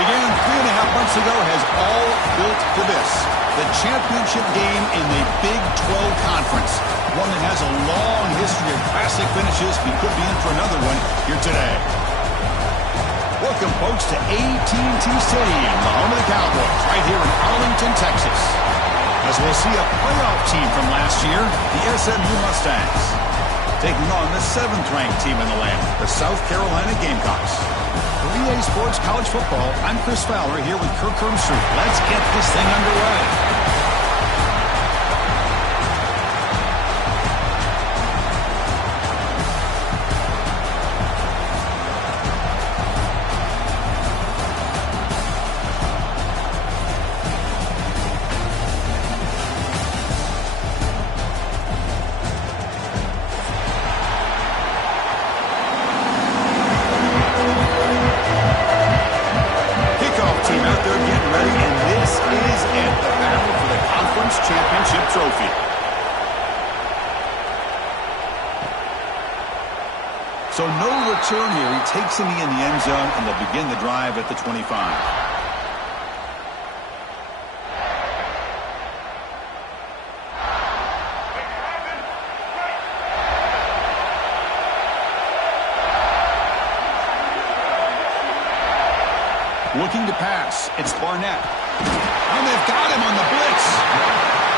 began 3.5 months ago has all built to this. The championship game in the Big 12 Conference. One that has a long history of classic finishes. We could be in for another one here today. Welcome, folks, to AT&T Stadium, the home of the Cowboys, right here in Arlington, Texas. As we'll see a playoff team from last year, the SMU Mustangs, taking on the 7th-ranked team in the land, the South Carolina Gamecocks. For EA Sports College Football, I'm Chris Fowler here with Kirk Hermstreet. Let's get this thing underway. Championship trophy. So no return here. He takes him in the end zone, and they'll begin the drive at the 25. Looking to pass. It's Barnett. And they've got him on the blitz.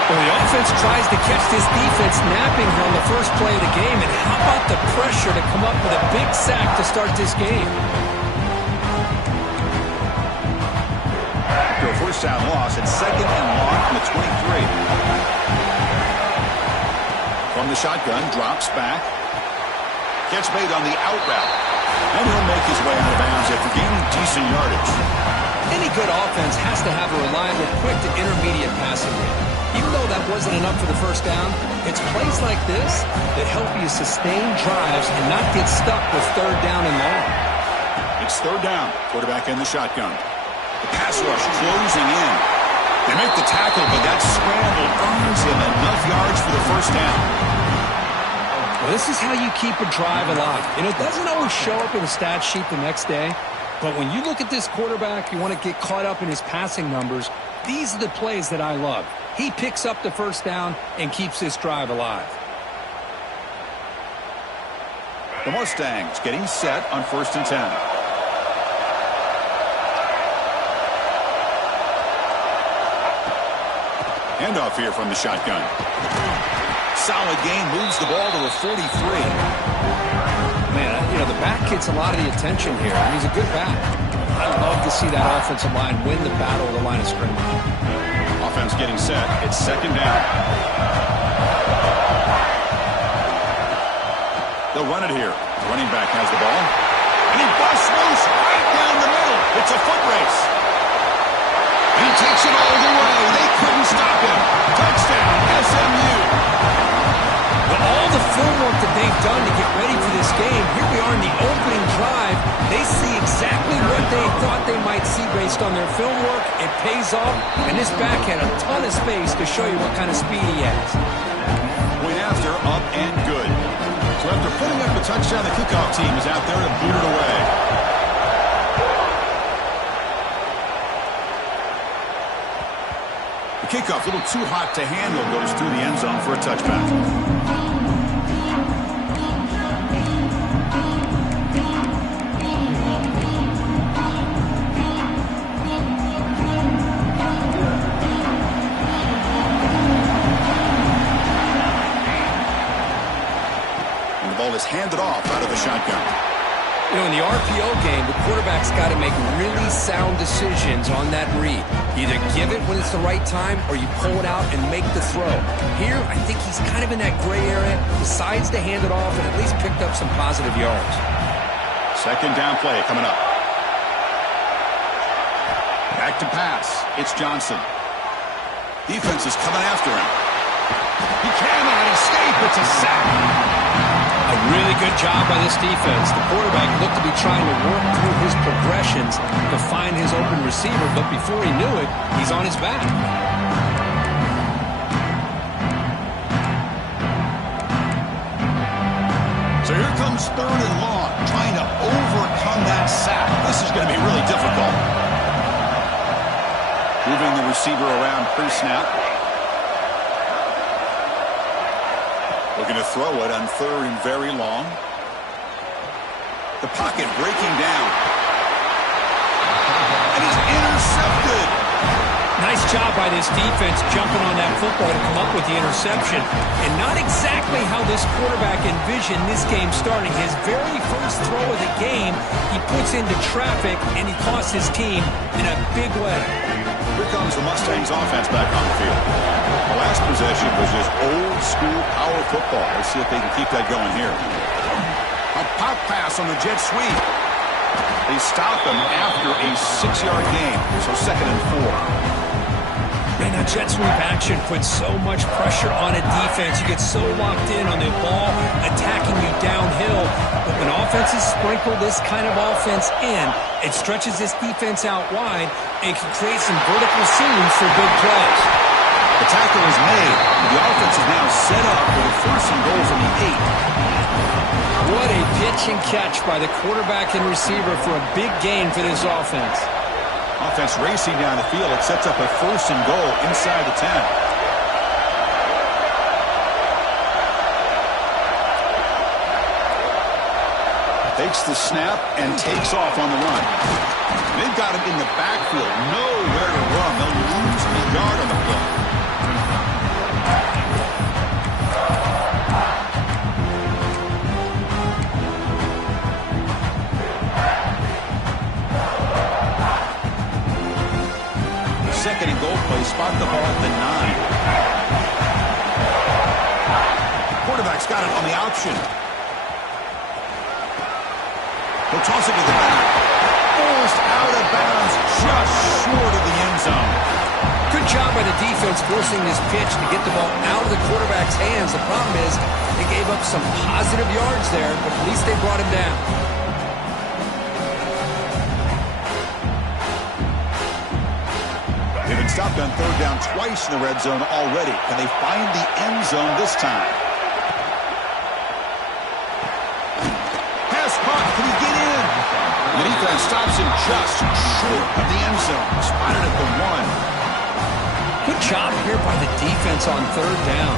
Well, the offense tries to catch this defense napping here on the first play of the game. And how about the pressure to come up with a big sack to start this game? After a first down loss, it's 2nd and long from the 23. From the shotgun, drops back. Catch made on the out route. And he'll make his way out of bounds after gaining decent yardage. Any good offense has to have a reliable, quick to intermediate passing game. Even though that wasn't enough for the first down, it's plays like this that help you sustain drives and not get stuck with 3rd down and long. It's 3rd down. Quarterback in the shotgun. The pass rush closing in. They make the tackle, but that scramble earns him enough yards for the first down. Well, this is how you keep a drive alive. You know, it doesn't always show up in the stat sheet the next day, but when you look at this quarterback, you want to get caught up in his passing numbers. These are the plays that I love. He picks up the first down and keeps this drive alive. The Mustangs getting set on 1st and 10. Handoff here from the shotgun. Solid gain, moves the ball to the 43. Man, you know, the back gets a lot of the attention here. I mean, he's a good back. I love to see that offensive line win the battle of the line of scrimmage. Offense getting set. It's 2nd down. They'll run it here. The running back has the ball. And he busts loose right down the middle. It's a foot race. And he takes it all the way. They couldn't stop him. Touchdown, SMU. Well, all the footwork that they've done to get ready for this game, here we are in the opening drive. They see exactly what they thought they might see based on their film work. It pays off, and this back had a ton of space to show you what kind of speed he has. Point after, up and good. So after putting up a touchdown, the kickoff team is out there to boot it away. The kickoff, a little too hot to handle, goes through the end zone for a touchback. Is handed off out of the shotgun. You know, in the RPO game, the quarterback's got to make really sound decisions on that read. Either give it when it's the right time or you pull it out and make the throw. Here, I think he's kind of in that gray area, decides to hand it off and at least picked up some positive yards. 2nd down play coming up. Back to pass. It's Johnson. Defense is coming after him. He cannot escape. It's a sack. A really good job by this defense. The quarterback looked to be trying to work through his progressions to find his open receiver, but before he knew it, he's on his back. So here comes 3rd and long, trying to overcome that sack. This is going to be really difficult. receiver around pre-snap. Looking to throw it on 3rd and very long. The pocket breaking down. And he's intercepted. Nice job by this defense jumping on that football to come up with the interception. And not exactly how this quarterback envisioned this game starting. His very first throw of the game, he puts into traffic, and he costs his team in a big way. Here comes the Mustangs offense back on the field. The last possession was just old school power football. Let's see if they can keep that going here. A pop pass on the jet sweep. They stop him after a 6-yard gain, so 2nd and 4. Man, that jet sweep action puts so much pressure on a defense. You get so locked in on the ball attacking you downhill. But when offenses sprinkle this kind of offense in, it stretches this defense out wide and can create some vertical seams for big plays. The tackle is made. The offense is now set up for the 1st and goal from the 8. What a pitch and catch by the quarterback and receiver for a big gain for this offense. Offense racing down the field. It sets up a 1st and goal inside the 10. Takes the snap and takes off on the run. They've got him in the backfield. Nowhere to run. They'll lose a yard on the play. Second and goal play, spot the ball at the 9. Quarterback's got it on the option. He'll toss it to the back. Forced out of bounds, just short of the end zone. Good job by the defense forcing this pitch to get the ball out of the quarterback's hands. The problem is they gave up some positive yards there, but at least they brought him down. They've been stopped on 3rd down twice in the red zone already. Can they find the end zone this time? Pass caught. Can he get in? The defense stops him just short of the end zone. Spotted at the 1. Good job here by the defense on 3rd down.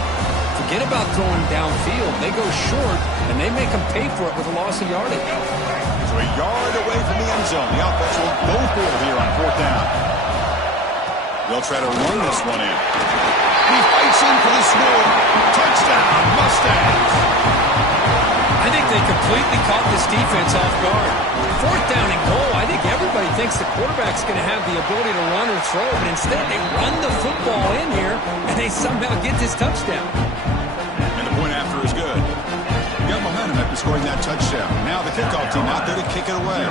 Forget about throwing downfield. They go short, and they make them pay for it with a loss of yardage. So a yard away from the end zone. The offense will go for it here on 4th down. They'll try to run this one in. He fights in for the score. Touchdown, Mustangs. I think they completely caught this defense off guard. 4th down and goal, I think everybody thinks the quarterback's going to have the ability to run or throw, but instead they run the football in here, and they somehow get this touchdown. And the point after is good. You got momentum after scoring that touchdown. Now the kickoff team out there to kick it away.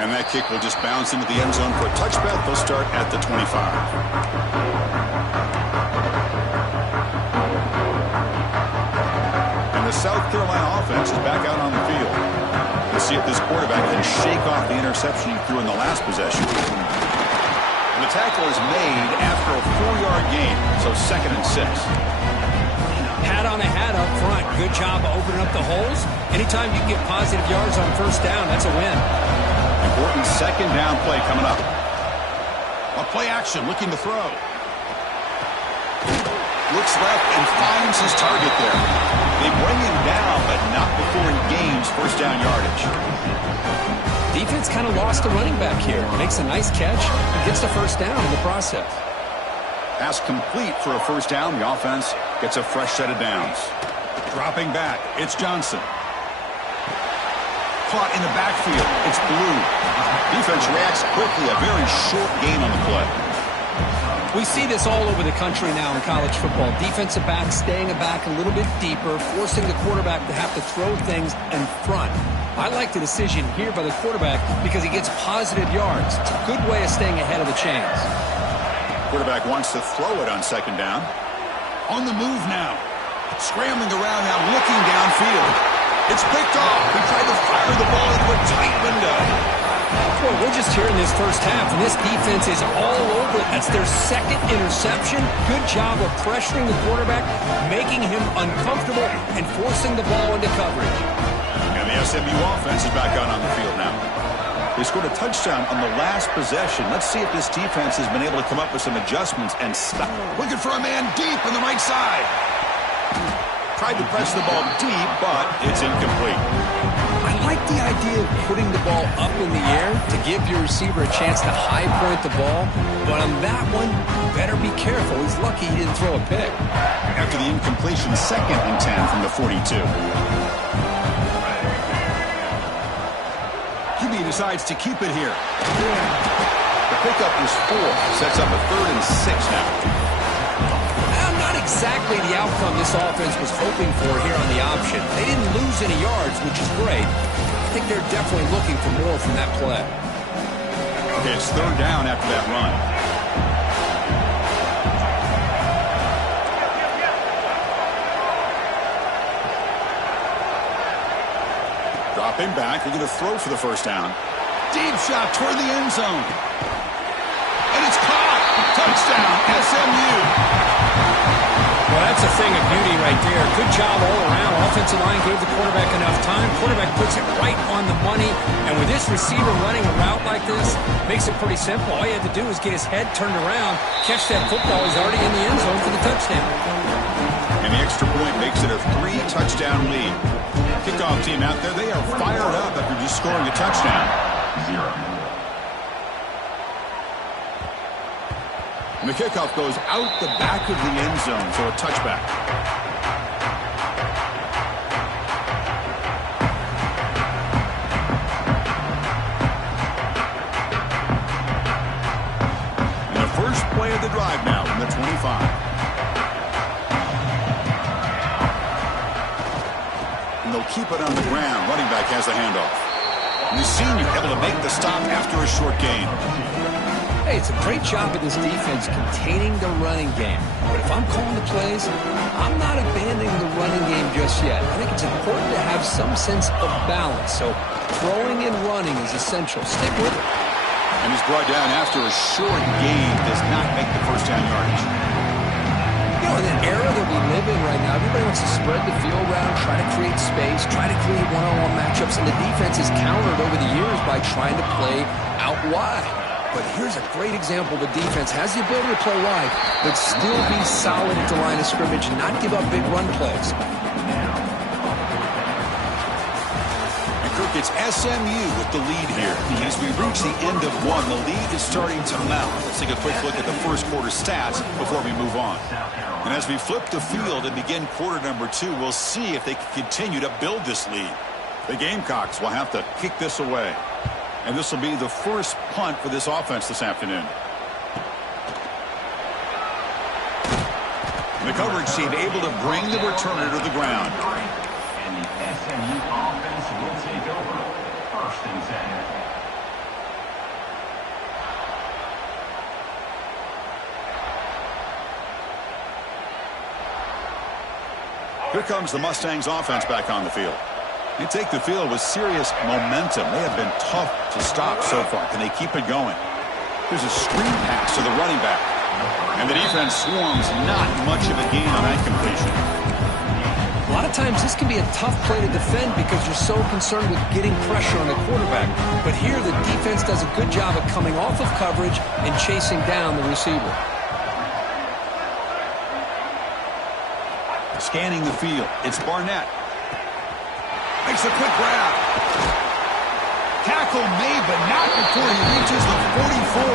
And that kick will just bounce into the end zone for a touchback. They'll start at the 25. And the South Carolina offense is back out on the field. Let's see if this quarterback can shake off the interception he threw in the last possession. And the tackle is made after a 4-yard gain, so 2nd and 6. Hat on a hat up front. Good job opening up the holes. Anytime you can get positive yards on 1st down, that's a win. Important 2nd down play coming up. A play action, looking to throw. Looks left and finds his target there. They bring him down, but not before he gains 1st down yardage. Defense kind of lost a running back here. Makes a nice catch and gets the 1st down in the process. Pass complete for a 1st down. The offense gets a fresh set of downs. Dropping back, it's Johnson. Caught in the backfield. It's Blue. Defense reacts quickly. A very short gain on the play. We see this all over the country now in college football. Defensive backs staying back a little bit deeper, forcing the quarterback to have to throw things in front. I like the decision here by the quarterback because he gets positive yards. It's a good way of staying ahead of the chains. Quarterback wants to throw it on 2nd down. On the move now. Scrambling around now, looking downfield. It's picked off. He tried to fire the ball into a tight window. Well, we're just here in this 1st half, and this defense is all over it. That's their 2nd interception. Good job of pressuring the quarterback, making him uncomfortable, and forcing the ball into coverage. And the SMU offense is back out on the field now. They scored a touchdown on the last possession. Let's see if this defense has been able to come up with some adjustments and stop. Looking for a man deep on the right side. Tried to press the ball deep, but it's incomplete. I like the idea of putting the ball up in the air to give your receiver a chance to high point the ball. But on that one, better be careful. He's lucky he didn't throw a pick. After the incompletion, 2nd and 10 from the 42. QB decides to keep it here. The pickup is 4. Sets up a 3rd and 6 now. Not exactly the outcome this offense was hoping for here on the option. They didn't lose any yards, which is great. I think they're definitely looking for more from that play. Okay, it's 3rd down after that run. Dropping back, they're going to throw for the 1st down. Deep shot toward the end zone. And it's caught. Touchdown, SMU. Well, that's a thing of beauty right there. Good job all around. Offensive line gave the quarterback enough time. Quarterback puts it right on the money. And with this receiver running a route like this, makes it pretty simple. All you have to do is get his head turned around, catch that football. He's already in the end zone for the touchdown. And the extra point makes it a 3-touchdown lead. Kickoff team out there, they are fired up after just scoring a touchdown. And the kickoff goes out the back of the end zone, so a touchback. And the first play of the drive now from the 25. And they'll keep it on the ground. Running back has the handoff. And the senior able to make the stop after a short gain. Hey, it's a great job of this defense containing the running game. But if I'm calling the plays, I'm not abandoning the running game just yet. I think it's important to have some sense of balance. So throwing and running is essential. Stick with it. And he's brought down after a short gain. Does not make the 1st down yardage. You know, in the era that we live in right now, everybody wants to spread the field around, try to create space, try to create one-on-one matchups, and the defense is countered over the years by trying to play out wide. But here's a great example. The defense has the ability to play wide, but still be solid at the line of scrimmage and not give up big run plays. And Kirk, it's SMU with the lead here. As we reach the end of one, the lead is starting to mount. Let's take a quick look at the first quarter stats before we move on. And as we flip the field and begin quarter number 2, we'll see if they can continue to build this lead. The Gamecocks will have to kick this away. And this will be the first punt for this offense this afternoon. And the coverage team able to bring the returner to the ground. And the SMU offense will take over. 1st and 10. Here comes the Mustangs offense back on the field. They take the field with serious momentum. They have been tough to stop so far. Can they keep it going? There's a screen pass to the running back. And the defense swarms. Not much of a gain on that completion. A lot of times this can be a tough play to defend because you're so concerned with getting pressure on the quarterback. But here the defense does a good job of coming off of coverage and chasing down the receiver. Scanning the field. It's Barnett. Makes a quick grab. Tackle made, but not before he reaches the 44.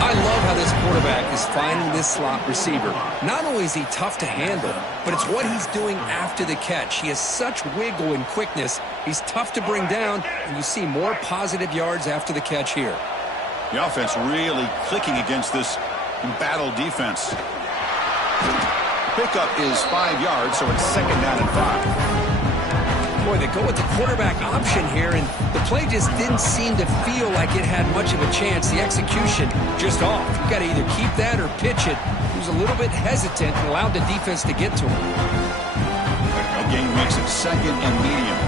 I love how this quarterback is finding this slot receiver. Not only is he tough to handle, but it's what he's doing after the catch. He has such wiggle and quickness. He's tough to bring down, and you see more positive yards after the catch here. The offense really clicking against this embattled defense. Pickup is 5 yards, so it's 2nd down and 5. Boy, they go with the quarterback option here, and the play just didn't seem to feel like it had much of a chance. The execution just off. You got to either keep that or pitch it. He was a little bit hesitant and allowed the defense to get to him. A gain makes it 2nd and medium.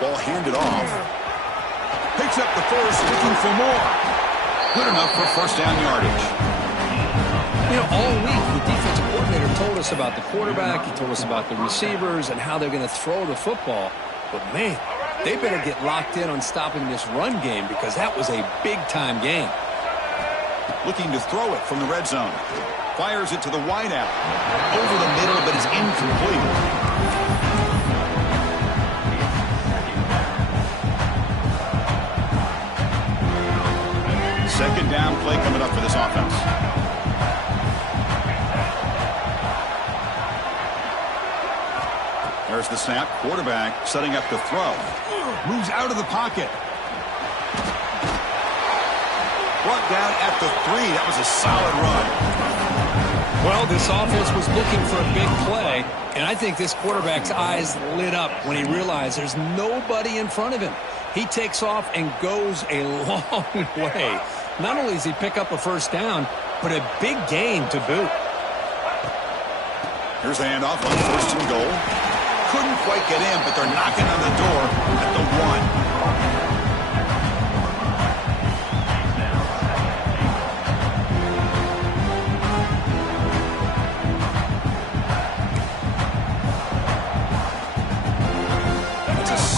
Ball handed off. Picks up the first, looking for more. Good enough for 1st down yardage. You know, all week, the defensive coordinator told us about the quarterback, he told us about the receivers and how they're going to throw the football. But, man, they better get locked in on stopping this run game because that was a big-time game. Looking to throw it from the red zone. Fires it to the wideout. Over the middle, but it's incomplete. Second down play coming up for this offense. There's the snap. Quarterback setting up to throw. Moves out of the pocket. Brought down at the 3. That was a solid run. Well, this offense was looking for a big play, and I think this quarterback's eyes lit up when he realized there's nobody in front of him. He takes off and goes a long way. Not only does he pick up a first down, but a big gain to boot. Here's the handoff on first and goal. Couldn't quite get in, but they're knocking on the door at the 1.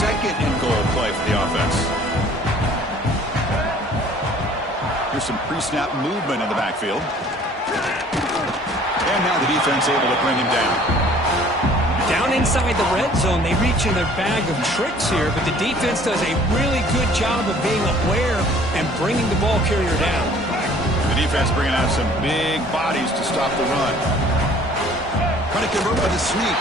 Second and goal play for the offense. Here's some pre-snap movement in the backfield. And now the defense able to bring him down. Down inside the red zone, they reach in their bag of tricks here, but the defense does a really good job of being aware and bringing the ball carrier down. The defense bringing out some big bodies to stop the run. Trying to convert with a sneak.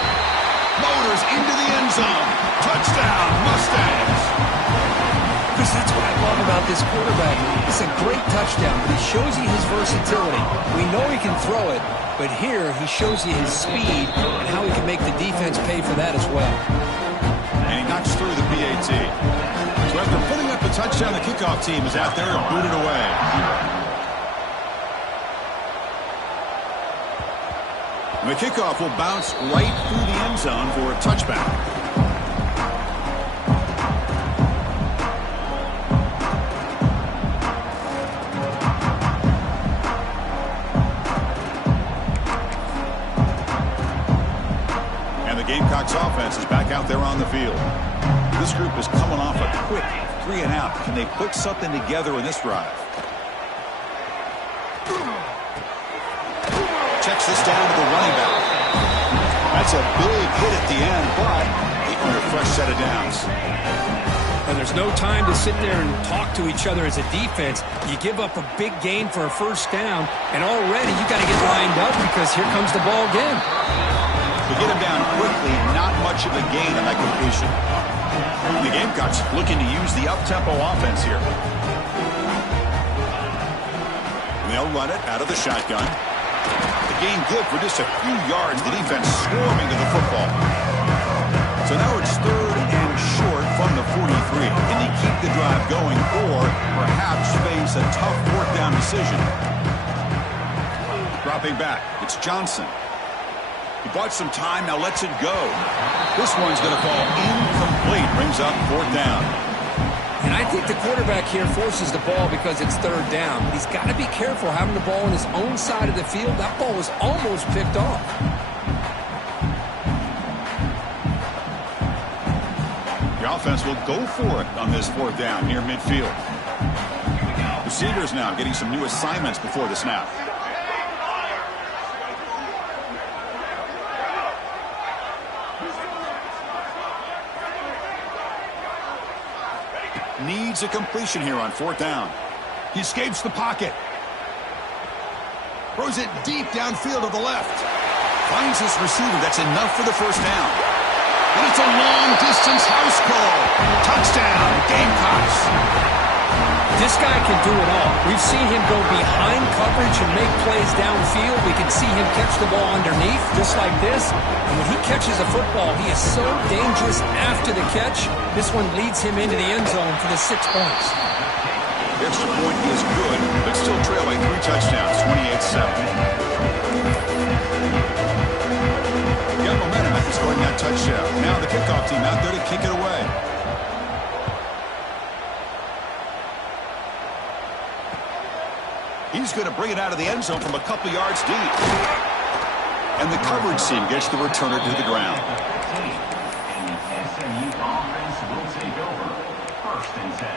Motors into the end zone. Touchdown, Mustangs. Chris, that's what I love about this quarterback. It's a great touchdown, but he shows you his versatility. We know he can throw it, but here he shows you his speed and how he can make the defense pay for that as well. And he knocks through the PAT. So after putting up a touchdown, the kickoff team is out there and booted away. And the kickoff will bounce right through the end zone for a touchback. And the Gamecocks offense is back out there on the field. This group is coming off a quick 3 and out. Can they put something together in this drive? Checks this down to the running back. That's a big hit at the end, but they earn a fresh set of downs. And there's no time to sit there and talk to each other as a defense. You give up a big gain for a first down, and already you got to get lined up because here comes the ball again. To get him down quickly, not much of a gain on that completion. The Gamecocks looking to use the up-tempo offense here. They'll run it out of the shotgun. The gain good for just a few yards. The defense swarming to the football. So now it's 3rd and short from the 43. Can they keep the drive going or perhaps face a tough 4th down decision? Dropping back, it's Johnson. He bought some time, now lets it go. This one's going to fall incomplete. Brings up 4th down. And I think the quarterback here forces the ball because it's 3rd down. But he's got to be careful having the ball on his own side of the field. That ball was almost picked off. The offense will go for it on this 4th down near midfield. Receivers now getting some new assignments before the snap. Needs a completion here on 4th down. He escapes the pocket. Throws it deep downfield to the left. Finds his receiver. That's enough for the first down. And it's a long-distance house call. Touchdown, Gamecocks. This guy can do it all. We've seen him go behind coverage and make plays downfield. We can see him catch the ball underneath, just like this. And when he catches a football, he is so dangerous after the catch. This one leads him into the end zone for the 6 points. The extra point is good, but still trail by 3 touchdowns, 28-7. Got momentum after scoring that touchdown. Now the kickoff team out there to kick it away. He's going to bring it out of the end zone from a couple yards deep. And the coverage team gets the returner to the ground. And the SMU offense will take over. 1st and 10.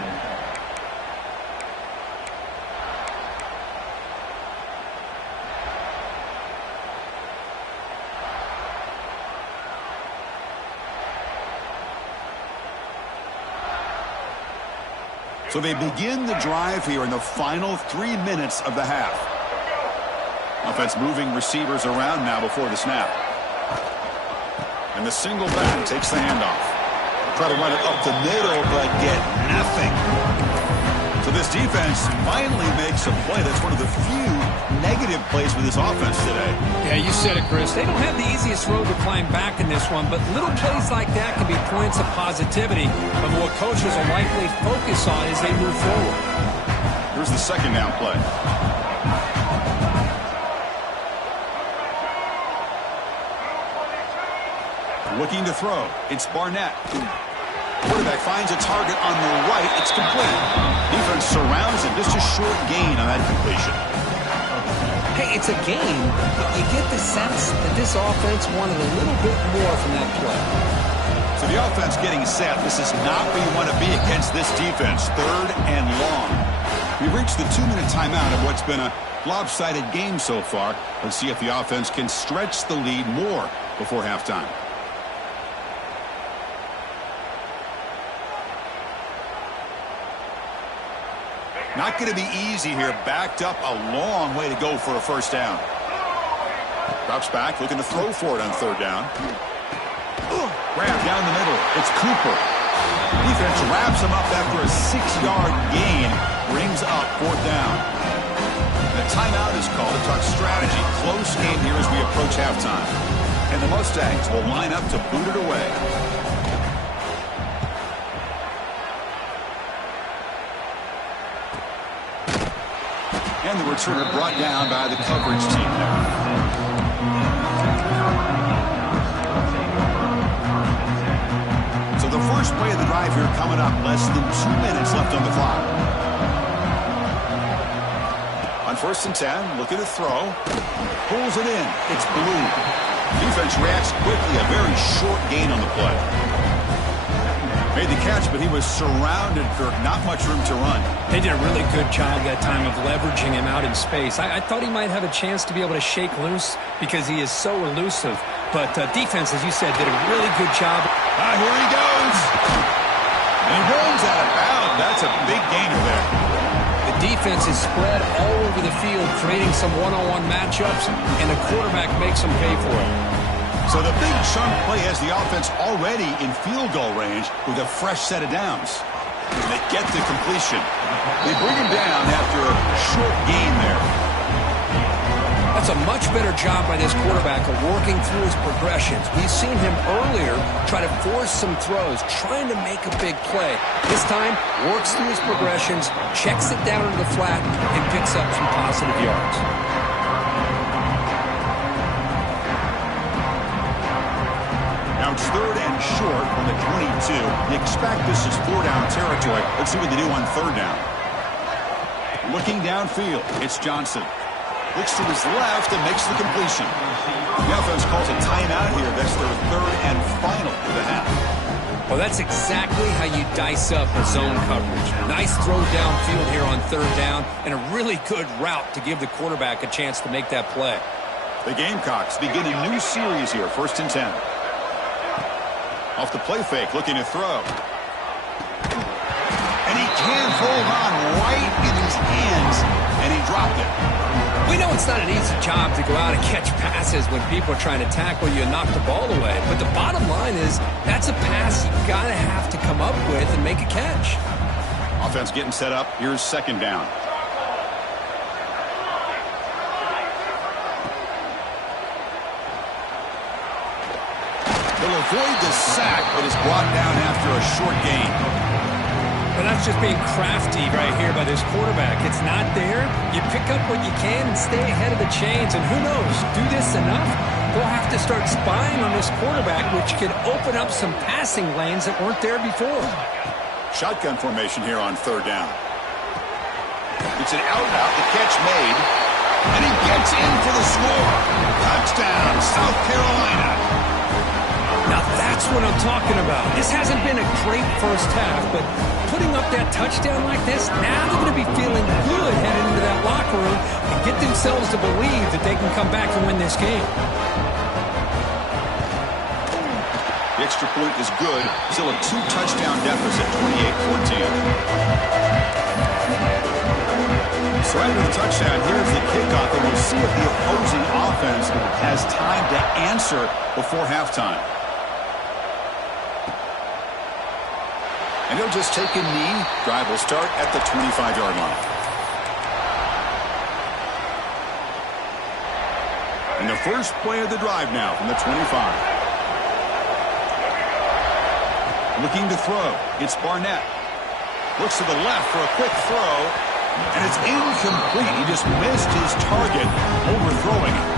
So they begin the drive here in the final 3 minutes of the half. Offense moving receivers around now before the snap. And the single back takes the handoff. Try to run it up the middle, but get nothing. So this defense finally makes a play. That's one of the few negative plays with this offense today. Yeah, you said it, Chris. They don't have the easiest road to climb back in this one, but little plays like that can be points of positivity of what coaches will likely focus on as they move forward. Here's the 2nd down play. Looking to throw. It's Barnett. Quarterback finds a target on the right. It's complete. Defense surrounds him. Just a short gain on that completion. Hey, it's a game, but you get the sense that this offense wanted a little bit more from that play. So the offense getting set. This is not where you want to be against this defense. 3rd and long. We've reached the 2-minute timeout of what's been a lopsided game so far. Let's see if the offense can stretch the lead more before halftime. Not going to be easy here. Backed up a long way to go for a 1st down. Drops back, looking to throw for it on 3rd down. Grab down the middle. It's Cooper. Defense wraps him up after a 6-yard gain. Brings up 4th down. The timeout is called to talk strategy. Close game here as we approach halftime. And the Mustangs will line up to boot it away. And the returner brought down by the coverage team. So the first play of the drive here coming up. Less than 2 minutes left on the clock. On 1st and 10, looking to throw. Pulls it in. It's Blue. Defense reacts quickly. A very short gain on the play. Made the catch, but he was surrounded, Kirk. Not much room to run. They did a really good job that time of leveraging him out in space. I thought he might have a chance to be able to shake loose because he is so elusive. But defense, as you said, did a really good job. Here he goes. And he rolls out of bounds. That's a big gainer there. The defense is spread all over the field, creating some one-on-one matchups, and the quarterback makes them pay for it. So the big chunk play has the offense already in field goal range with a fresh set of downs. And they get the completion. They bring him down after a short gain there. That's a much better job by this quarterback of working through his progressions. We've seen him earlier try to force some throws, trying to make a big play. This time, works through his progressions, checks it down into the flat, and picks up some positive yards. Now it's 3rd and short on the 22. You expect this is 4-down territory. Let's see what they do on 3rd down. Looking downfield, it's Johnson. Looks to his left and makes the completion. The offense calls a timeout here. That's their 3rd and final of the half. Well, that's exactly how you dice up a zone coverage. Nice throw downfield here on 3rd down, and a really good route to give the quarterback a chance to make that play. The Gamecocks begin a new series here, 1st and 10. Off the play fake, looking to throw. And he can't hold on right in his hands, and he dropped it. We know it's not an easy job to go out and catch passes when people are trying to tackle you and knock the ball away. But the bottom line is that's a pass you got to have to come up with and make a catch. Offense getting set up. Here's 2nd down. He'll avoid the sack, but is brought down after a short gain. But that's just being crafty right here by this quarterback. It's not there. You pick up what you can and stay ahead of the chains. And who knows, do this enough, they'll have to start spying on this quarterback, which could open up some passing lanes that weren't there before. Shotgun formation here on 3rd down. It's an out-and-out, the catch made, and he gets in for the score. Touchdown, South Carolina. Now that's what I'm talking about. This hasn't been a great first half, but putting up that touchdown like this, now they're going to be feeling good heading into that locker room and get themselves to believe that they can come back and win this game. The extra point is good. Still a 2-touchdown deficit, 28-14. So after the touchdown, here's the kickoff, and we'll see if the opposing offense has time to answer before halftime. And he'll just take a knee. Drive will start at the 25-yard line. And the first play of the drive now from the 25. Looking to throw. It's Barnett. Looks to the left for a quick throw. And it's incomplete. He just missed his target, overthrowing it.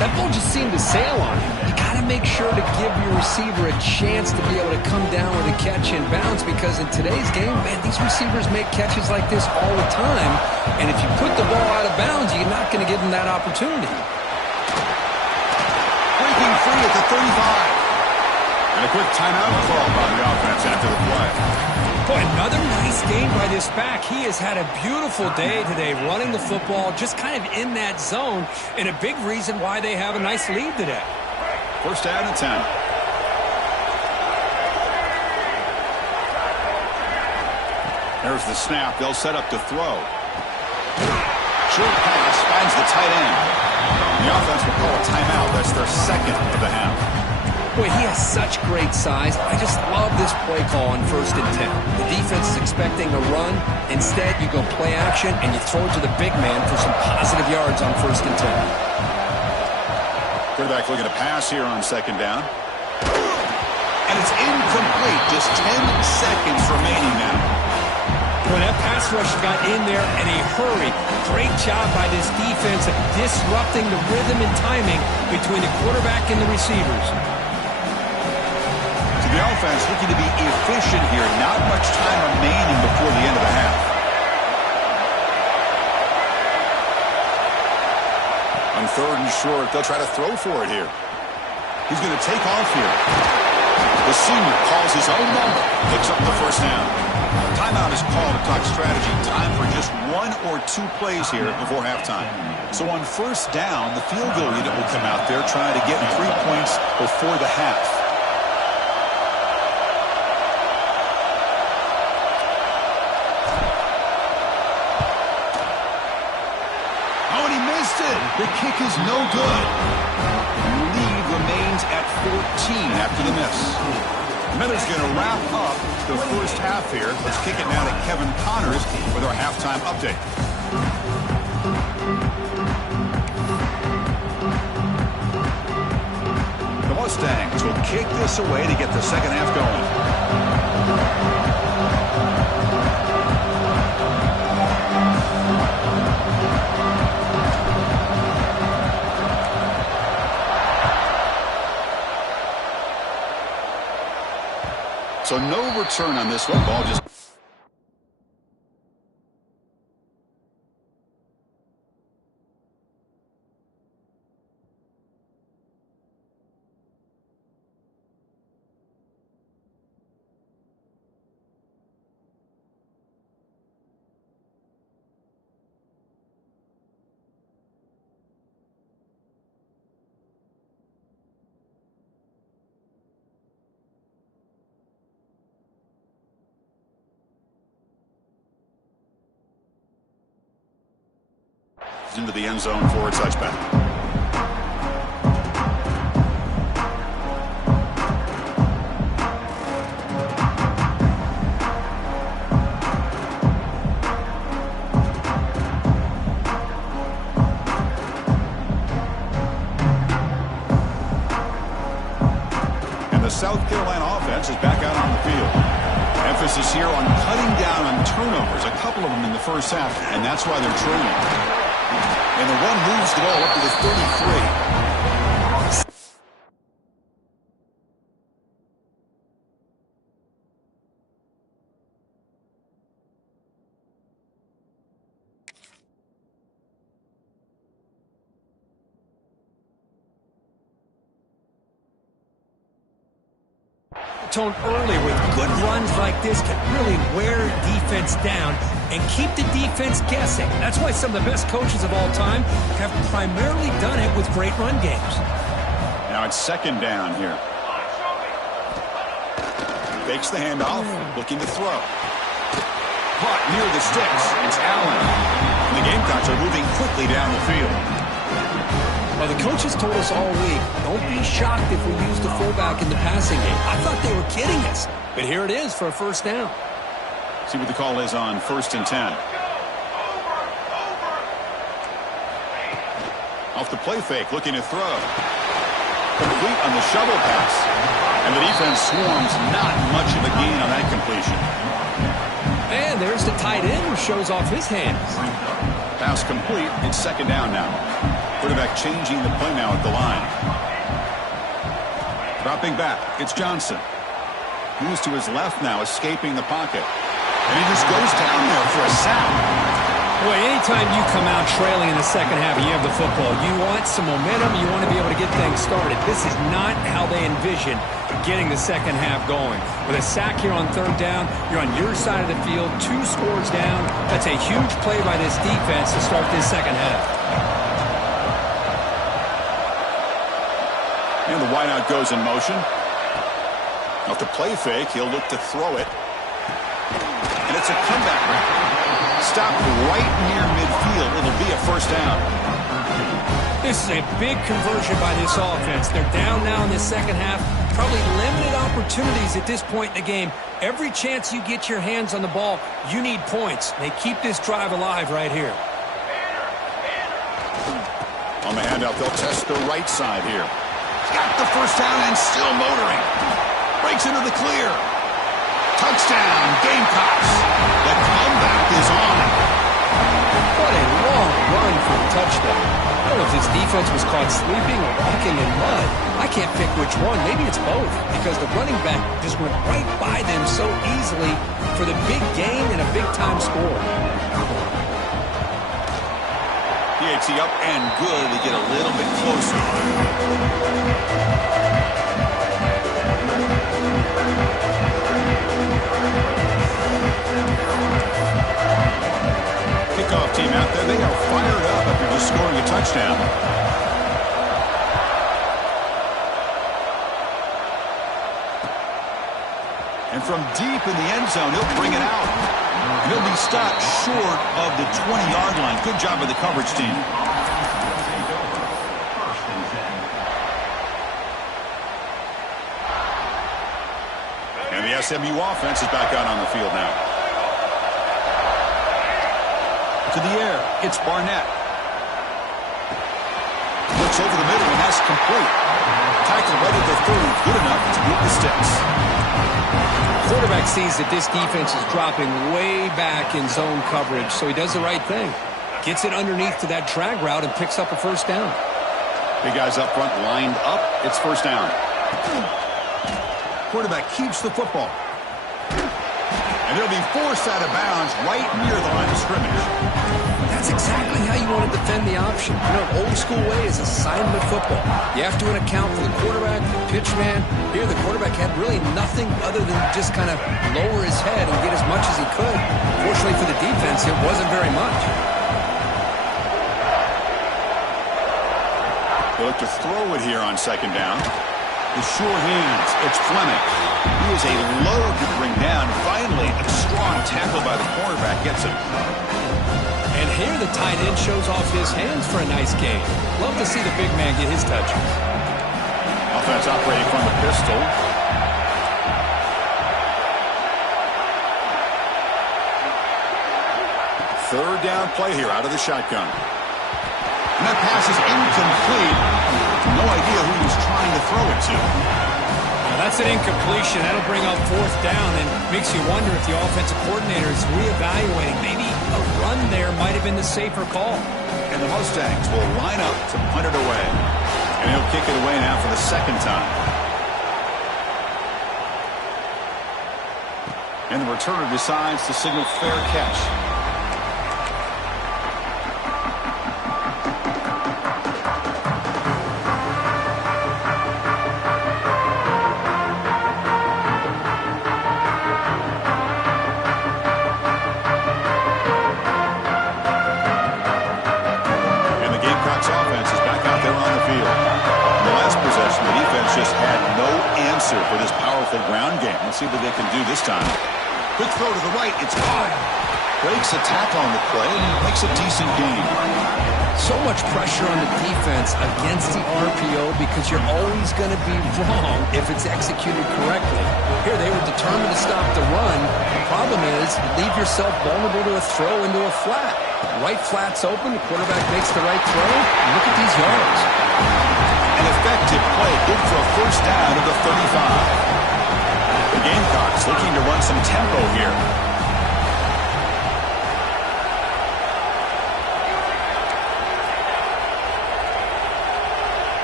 That ball just seemed to sail on him. You got to make sure to give your receiver a chance to be able to come down with a catch and bounce, because in today's game, man, these receivers make catches like this all the time. And if you put the ball out of bounds, you're not going to give them that opportunity. Breaking free at the 35. And a quick timeout called by the offense after the play. Boy, another nice game by this back. He has had a beautiful day today running the football, just kind of in that zone, and a big reason why they have a nice lead today. First down and 10. There's the snap. They'll set up to throw. Short pass finds the tight end. The offense will call a timeout. That's their second of the half. Boy, he has such great size. I just love this play call on 1st and 10. The defense is expecting a run. Instead, you go play action, and you throw it to the big man for some positive yards on 1st and 10. Quarterback looking to pass here on 2nd down. And it's incomplete. Just 10 seconds remaining now. Boy, that pass rush got in there in a hurry. Great job by this defense of disrupting the rhythm and timing between the quarterback and the receivers. The offense looking to be efficient here. Not much time remaining before the end of the half. On 3rd and short, they'll try to throw for it here. He's going to take off here. The senior calls his own number. Picks up the first down. Timeout is called to talk strategy. Time for just 1 or 2 plays here before halftime. So on 1st down, the field goal unit will come out there trying to get 3 points before the half. The kick is no good. Lead remains at 14 after the miss. Miller's going to wrap up the first half here. Let's kick it now to Kevin Connors with our halftime update. The Mustangs will kick this away to get the second half going. So no return on this one. Ball just... into the end zone for a touchback. And the South Carolina offense is back out on the field. Emphasis here on cutting down on turnovers, a couple of them in the first half, and that's why they're trailing. And the one moves the ball up to the 33. that tone earlier with good runs like this can really wear defense down and keep the defense guessing. That's why some of the best coaches of all time have primarily done it with great run games. Now it's second down here. Fakes the handoff, looking to throw. Caught near the sticks. It's Allen. And the Gamecocks are moving quickly down the field. Well, the coaches told us all week, don't be shocked if we use the fullback in the passing game. I thought they were kidding us, but here it is for a first down. See what the call is on 1st and 10. Off the play fake, looking to throw. Complete on the shovel pass. And the defense swarms, not much of a gain on that completion. And there's the tight end who shows off his hands. Pass complete. It's second down now. Quarterback changing the play now at the line. Dropping back. It's Johnson. Moves to his left now, escaping the pocket. And he just goes down there for a sack. Boy, anytime you come out trailing in the second half and you have the football, you want some momentum, you want to be able to get things started. This is not how they envision getting the second half going. With a sack here on third down, you're on your side of the field, 2 scores down. That's a huge play by this defense to start this second half. And the wideout goes in motion. Off the play fake, he'll look to throw it. And it's a comeback route. Stopped right near midfield. It'll be a first down. This is a big conversion by this offense. They're down now in the second half. Probably limited opportunities at this point in the game. Every chance you get your hands on the ball, you need points. They keep this drive alive right here. On the handout, they'll test the right side here. Got the first down and still motoring. Breaks into the clear. Touchdown, Gamecocks. The comeback is on. What a long run for a touchdown. I don't know if this defense was caught sleeping or walking in mud. I can't pick which one. Maybe it's both, because the running back just went right by them so easily for the big gain and a big-time score. PAT up and good. They get a little bit closer. Kickoff team out there. They are fired up after just scoring a touchdown. And from deep in the end zone, he'll bring it out. And he'll be stopped short of the 20-yard line. Good job by the coverage team. And the SMU offense is back out on the field now. To the air, it's Barnett. Looks over the middle, and that's complete. Tackle right at the 30, good enough to beat the sticks. Quarterback sees that this defense is dropping way back in zone coverage, so he does the right thing. Gets it underneath to that drag route and picks up a first down. Big guys up front lined up. It's first down. Quarterback keeps the football. And they'll be forced out of bounds right near the line of scrimmage. That's exactly how you want to defend the option. You know, old school way is assignment football. You have to account for the quarterback, the pitch man. Here, the quarterback had really nothing other than just kind of lower his head and get as much as he could. Fortunately for the defense, it wasn't very much. They look to throw it here on second down. The sure hands, it's Fleming. He is a load to bring down. Finally, a strong tackle by the cornerback gets him. And here the tight end shows off his hands for a nice gain. Love to see the big man get his touches. Offense operating from the pistol. Third down play here out of the shotgun. And that pass is incomplete. No idea who he was trying to throw it to. Now that's an incompletion. That'll bring up fourth down and makes you wonder if the offensive coordinator is reevaluating. Maybe a run there might have been the safer call. And the Mustangs will line up to punt it away. And he'll kick it away now for the second time. And the returner decides to signal fair catch. answer for this powerful ground game. Let's see what they can do this time. Quick throw to the right. It's caught. Breaks a tackle on the play and makes a decent gain. So much pressure on the defense against the RPO because you're always going to be wrong if it's executed correctly. Here, they were determined to stop the run. The problem is you leave yourself vulnerable to a throw into a flat. Right flat's open, the quarterback makes the right throw. Look at these yards. An effective play, good for a first down of the 35. The Gamecocks looking to run some tempo here.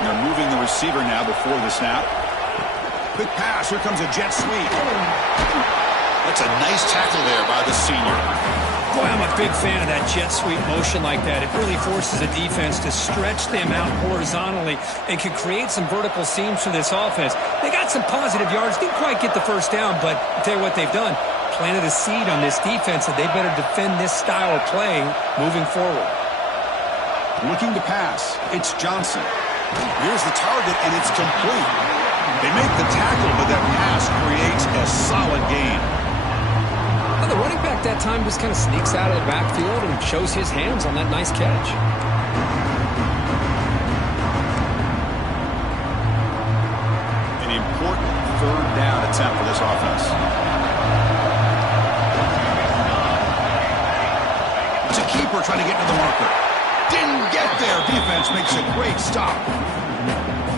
They're moving the receiver now before the snap. Quick pass. Here comes a jet sweep. That's a nice tackle there by the senior. Boy, I'm a big fan of that jet sweep motion like that. It really forces a defense to stretch them out horizontally and can create some vertical seams for this offense. They got some positive yards. Didn't quite get the first down, but I'll tell you what they've done. Planted a seed on this defense that they better defend this style of play moving forward. Looking to pass. It's Johnson. Here's the target, and it's complete. They make the tackle, but that pass creates a solid gain. Well, the running back that time just kind of sneaks out of the backfield and shows his hands on that nice catch. An important third down attempt for this offense. It's a keeper trying to get to the marker. Didn't get there. Defense makes a great stop.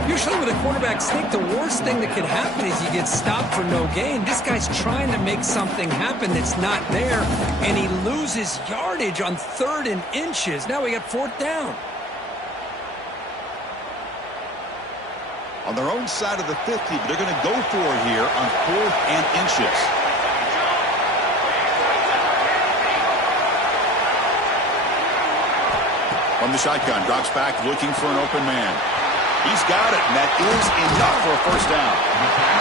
Usually with a quarterback sneak, the worst thing that can happen is you get stopped for no gain. This guy's trying to make something happen that's not there, and he loses yardage on 3rd and inches. Now we got 4th down. On their own side of the 50, but they're going to go for it here on 4th and inches. From the shotgun, drops back looking for an open man. He's got it, and that is enough for a first down.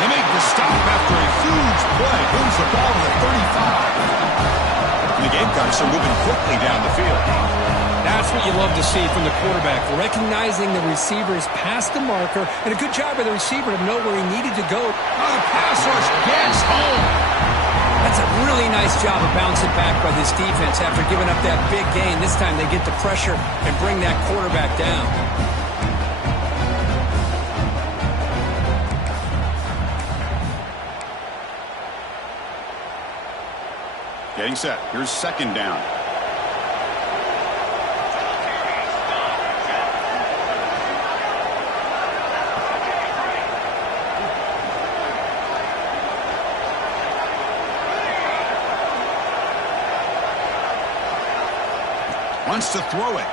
They make the stop after a huge play. Moves the ball to the 35. And the Gamecocks are moving quickly down the field. That's what you love to see from the quarterback, recognizing the receiver's past the marker, and a good job by the receiver to know where he needed to go. The pass rush gets home. That's a really nice job of bouncing back by this defense after giving up that big gain. This time they get the pressure and bring that quarterback down. Getting set. Here's 2nd down. Wants to throw it.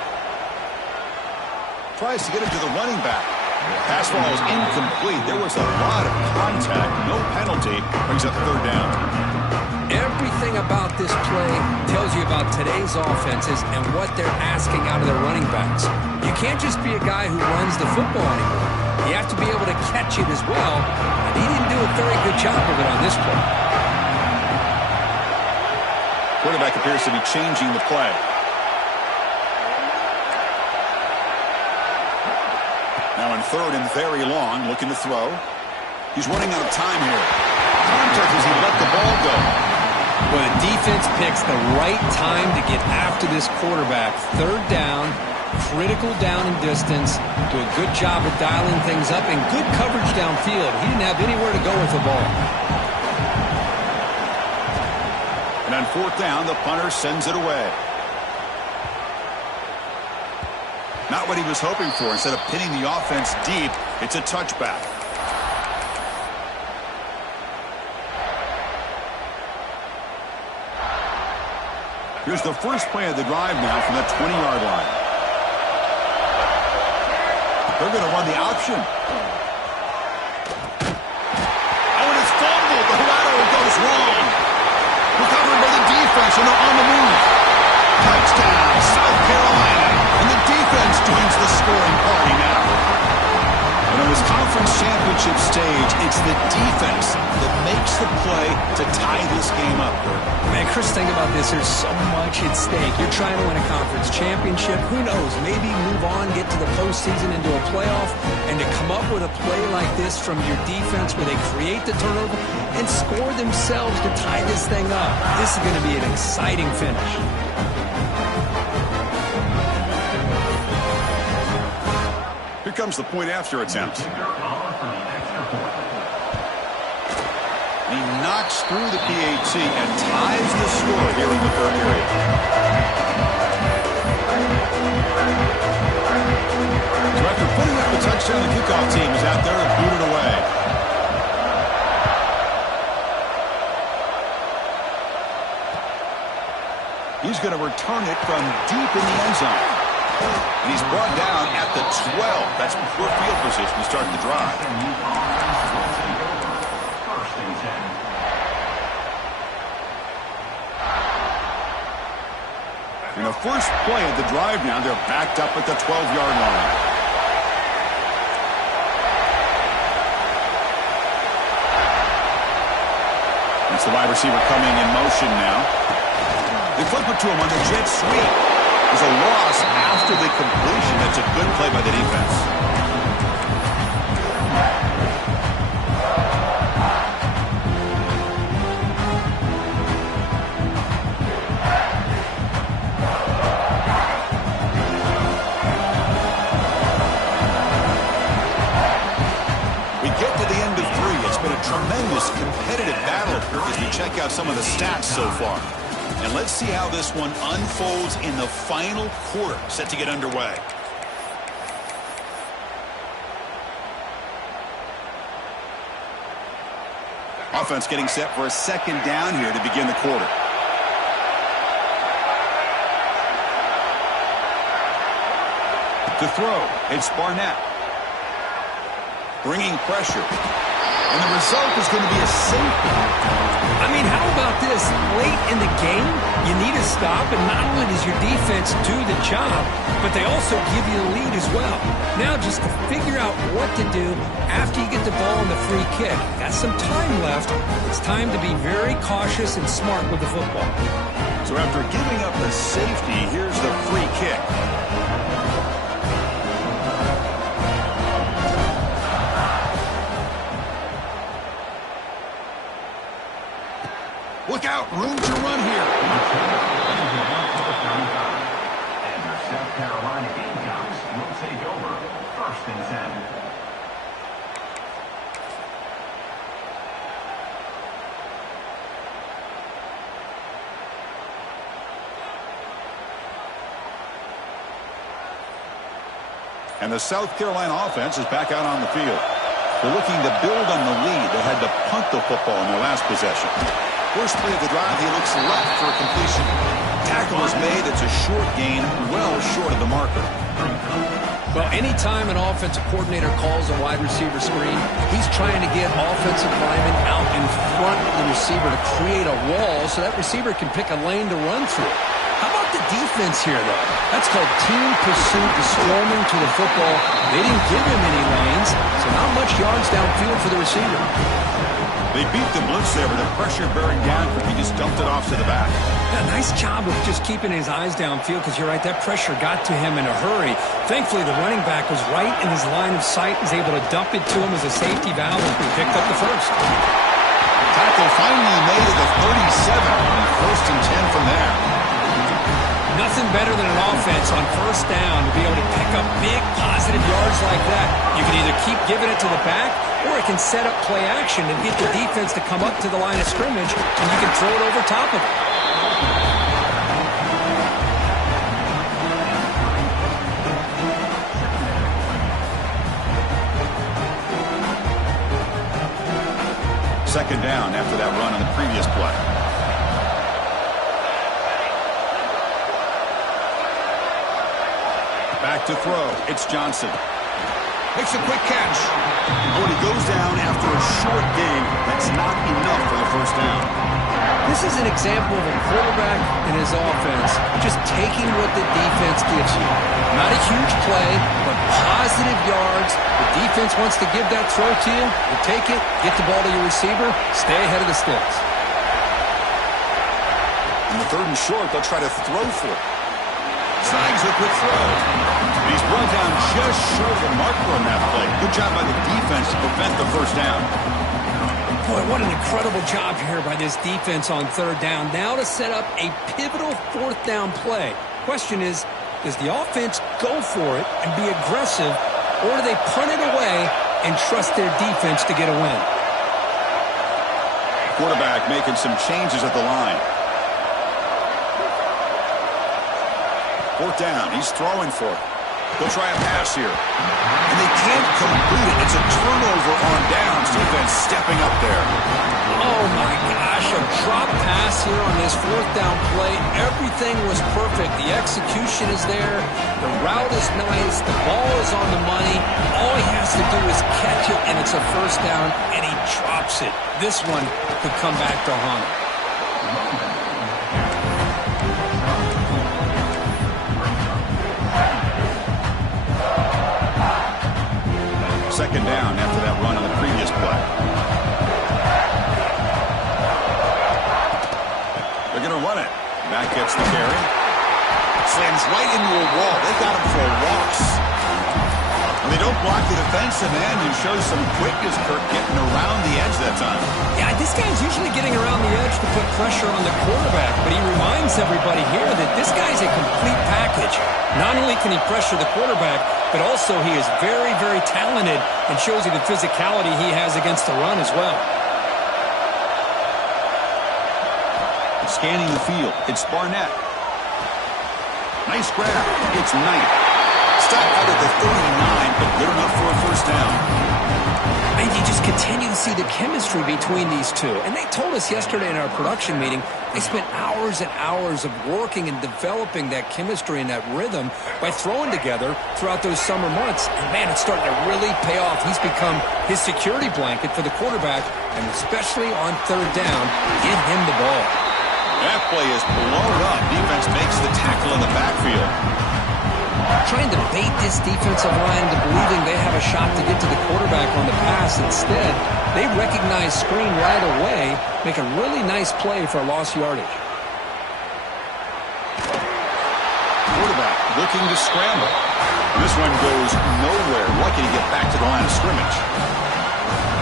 Tries to get it to the running back. Pass ball is incomplete. There was a lot of contact. No penalty. Brings up 3rd down. Everything about this play tells you about today's offenses and what they're asking out of their running backs. You can't just be a guy who runs the football anymore. You have to be able to catch it as well, and he didn't do a very good job of it on this play. Quarterback appears to be changing the play. Now in 3rd and very long, looking to throw. He's running out of time here. Contact as he let the ball go. Well, the defense picks the right time to get after this quarterback. 3rd down, critical down and distance. Do a good job of dialing things up and good coverage downfield. He didn't have anywhere to go with the ball. And on 4th down, the punter sends it away. Not what he was hoping for. Instead of pinning the offense deep, it's a touchback. Here's the first play of the drive now from the 20-yard line. They're going to run the option. Oh, and it's fumbled. The lateral goes wrong. Recovered by the defense, and they're on the move. Touchdown, South Carolina. And the defense joins the scoring party now. And on this conference championship stage, stage, it's the defense that makes the play to tie this game up. Man, Chris, think about this. There's so much at stake. You're trying to win a conference championship. Who knows? Maybe move on, get to the postseason, into a playoff, and to come up with a play like this from your defense where they create the turnover and score themselves to tie this thing up. This is going to be an exciting finish. Here comes the point after attempt. He knocks through the PAT and ties the score here in the third period. So after putting up a touchdown, the kickoff team is out there and booted away. He's going to return it from deep in the end zone. And he's brought down at the 12. That's before field position to start the drive. In the first play of the drive now, they're backed up at the 12-yard line. That's the wide receiver coming in motion now. They flip it to him on the jet sweep. There's a loss after the completion. That's a good play by the defense. We get to the end of 3. It's been a tremendous competitive battle as we check out some of the stats so far. And let's see how this one unfolds in the final quarter, set to get underway. Offense getting set for a second down here to begin the quarter. To throw, it's Barnett. Bringing pressure. And the result is going to be a safety. I mean, how about this? Late in the game, you need a stop, and not only does your defense do the job, but they also give you the lead as well. Now just to figure out what to do after you get the ball on the free kick. Got some time left. It's time to be very cautious and smart with the football. So after giving up the safety, here's the free kick. Look out, room to run here. And your South Carolina Gamecocks will take over 1st and 10. And the South Carolina offense is back out on the field. They're looking to build on the lead. They had to punt the football in their last possession. First play of the drive, he looks left for a completion. Tackle is made. It's a short gain, well short of the marker. Well, anytime an offensive coordinator calls a wide receiver screen, he's trying to get offensive linemen out in front of the receiver to create a wall so that receiver can pick a lane to run through. How about the defense here, though? That's called team pursuit, the swarming to the football. They didn't give him any lanes, so not much yards downfield for the receiver. They beat the blitz there with the pressure bearing down. He just dumped it off to the back. Yeah, nice job of just keeping his eyes downfield because you're right, that pressure got to him in a hurry. Thankfully, the running back was right in his line of sight, was able to dump it to him as a safety valve and picked up the first. Tackle finally made at the 37, and 1st and 10 from there. Nothing better than an offense on 1st down to be able to pick up big positive yards like that. You can either keep giving it to the back, or it can set up play action and get the defense to come up to the line of scrimmage, and you can throw it over top of it. Second down after that run on the previous play. Back to throw. It's Johnson. Makes a quick catch. Oh, and he goes down after a short gain. That's not enough for the 1st down. This is an example of a quarterback and his offense just taking what the defense gives you. Not a huge play, but positive yards. The defense wants to give that throw to you. You take it, get the ball to your receiver, stay ahead of the sticks. On the 3rd and short, they'll try to throw for it. Signs a quick throw. He's brought down just short of the marker on that play. Good job by the defense to prevent the first down. Boy, what an incredible job here by this defense on 3rd down. Now to set up a pivotal 4th down play. Question is, does the offense go for it and be aggressive, or do they punt it away and trust their defense to get a win? Quarterback making some changes at the line. 4th down. He's throwing for it. They'll try a pass here. And they can't complete it. It's a turnover on downs. Defense stepping up there. Oh, my gosh. A drop pass here on this 4th down play. Everything was perfect. The execution is there. The route is nice. The ball is on the money. All he has to do is catch it, and it's a 1st down, and he drops it. This one could come back to haunt him. 2nd down after that run on the previous play. They're going to run it. Back gets the carry. Slams right into a wall. They got him for a loss. And they don't block the defensive end and shows some quickness, Kirk, getting around the edge that time. Yeah, this guy's usually getting around the edge to put pressure on the quarterback, but he reminds everybody here that this guy's a complete package. Not only can he pressure the quarterback, but also he is very, very talented and shows you the physicality he has against the run as well. Scanning the field, it's Barnett. Nice grab. It's Knight. Stop out at the 39, but good enough for a 1st down. And you just continue to see the chemistry between these two. And they told us yesterday in our production meeting, they spent hours and hours of working and developing that chemistry and that rhythm by throwing together throughout those summer months. And, man, it's starting to really pay off. He's become his security blanket for the quarterback, and especially on 3rd down, get him the ball. That play is blown up. Defense makes the tackle in the backfield. Trying to bait this defensive line into believing they have a shot to get to the quarterback on the pass. Instead, they recognize screen right away, make a really nice play for a lost yardage. Quarterback looking to scramble. This one goes nowhere. Lucky to get back to the line of scrimmage.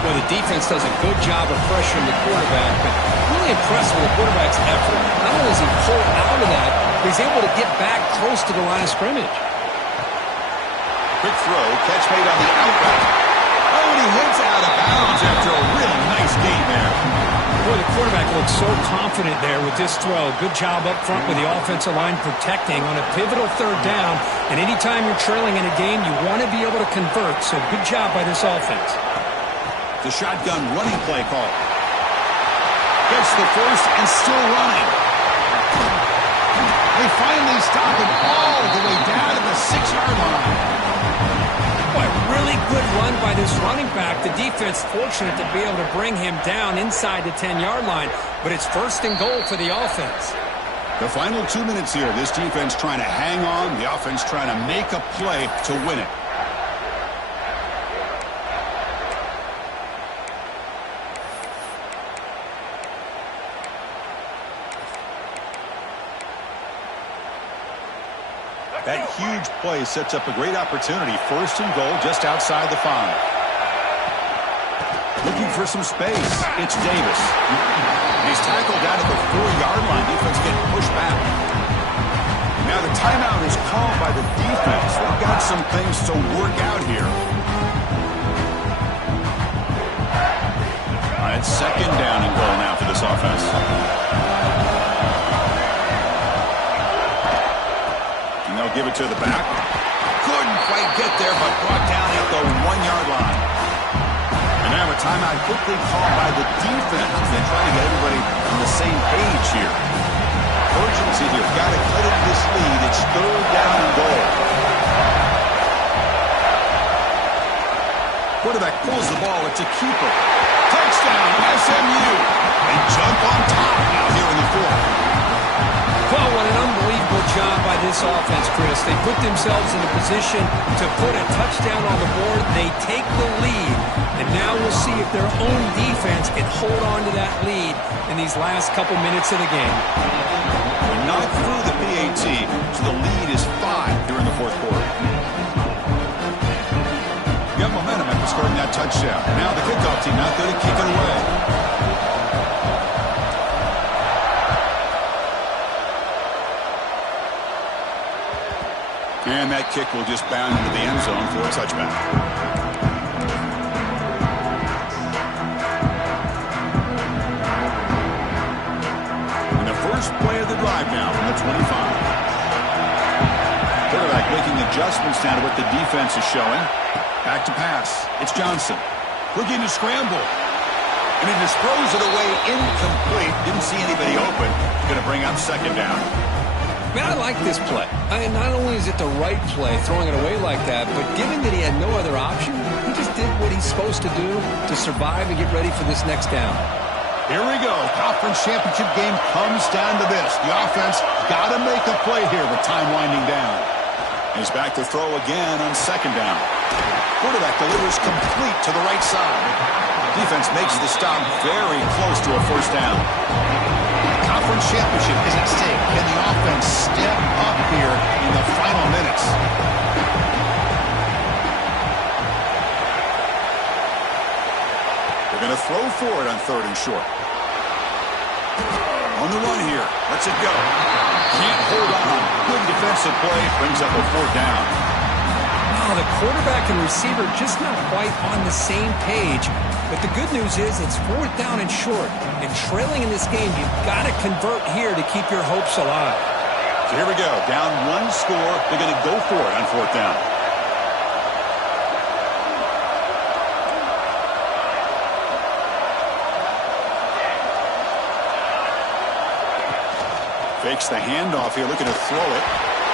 Well, the defense does a good job of pressuring the quarterback, but really impressed with the quarterback's effort. Not only does he pull out of that, but he's able to get back close to the line of scrimmage. Quick throw, catch made on the out route. Oh, and he hits out of bounds after a really nice gain there. Boy, the quarterback looks so confident there with this throw. Good job up front with the offensive line protecting on a pivotal 3rd down. And anytime you're trailing in a game, you want to be able to convert. So good job by this offense. The shotgun running play call. Gets the 1st and still running. They finally stop him all the way down to the 6-yard line. Boy, really good run by this running back. The defense fortunate to be able to bring him down inside the 10-yard line, but it's 1st and goal for the offense. The final 2 minutes here. This defense trying to hang on. The offense trying to make a play to win it. That huge play sets up a great opportunity. 1st and goal just outside the 5. Looking for some space. It's Davis. He's tackled down at the 4-yard line. Defense getting pushed back. Now the timeout is called by the defense. They've got some things to work out here. All right, 2nd down and goal now for this offense. They'll give it to the back. Couldn't quite get there, but brought down at the 1-yard line. And now a timeout quickly called by the defense as they try to get everybody on the same page here. Urgency here. Got to cut into this lead. It's 3rd down and goal. Quarterback pulls the ball. It's a keeper. Touchdown, SMU. They jump on top now here offense, Chris. They put themselves in a position to put a touchdown on the board. They take the lead, and now we'll see if their own defense can hold on to that lead in these last couple minutes of the game. We're not through the PAT, so the lead is 5 here in the fourth quarter. You have momentum after scoring that touchdown. Now the kickoff team out there to kick it away. And that kick will just bound into the end zone for a touchback. And the first play of the drive now from the 25. Quarterback making adjustments now to what the defense is showing. Back to pass. It's Johnson. Looking to scramble. And he just throws it away incomplete. Didn't see anybody open. Going to bring up second down. Man, I like this play. Not only is it the right play, throwing it away like that, but given that he had no other option, he just did what he's supposed to do to survive and get ready for this next down. Here we go. Conference championship game comes down to this. The offense got to make a play here with time winding down. He's back to throw again on second down. Quarterback delivers complete to the right side. Defense makes the stop very close to a first down. Conference championship is at stake. Can the offense step up here in the final minutes? They're going to throw for it on third and short. On the run here. Lets it go. Can't hold on. Good defensive play. Brings up a fourth down. Oh, the quarterback and receiver just not quite on the same page. But the good news is it's fourth down and short. And trailing in this game, you've got to convert here to keep your hopes alive. So here we go. Down one score. They're going to go for it on fourth down. Fakes the handoff here, looking to throw it.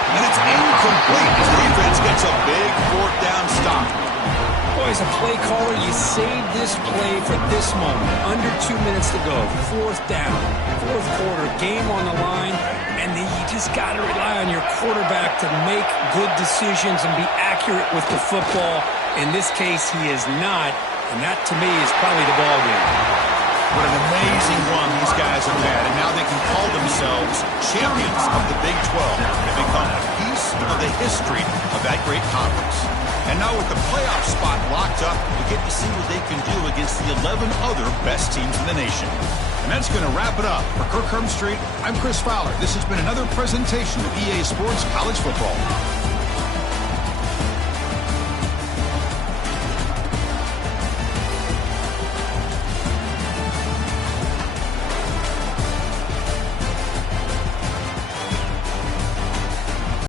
And it's incomplete. His defense gets a big fourth down stop. Boy, as a play caller, you save this play for this moment. Under 2 minutes to go. Fourth down. Fourth quarter. Game on the line. And then you just got to rely on your quarterback to make good decisions and be accurate with the football. In this case, he is not. And that, to me, is probably the ball game. What an amazing run these guys have had, and now they can call themselves champions of the Big 12. They become a piece of the history of that great conference. And now with the playoff spot locked up, we get to see what they can do against the 11 other best teams in the nation. And that's going to wrap it up. For Kirk Street, I'm Chris Fowler. This has been another presentation of EA Sports College Football.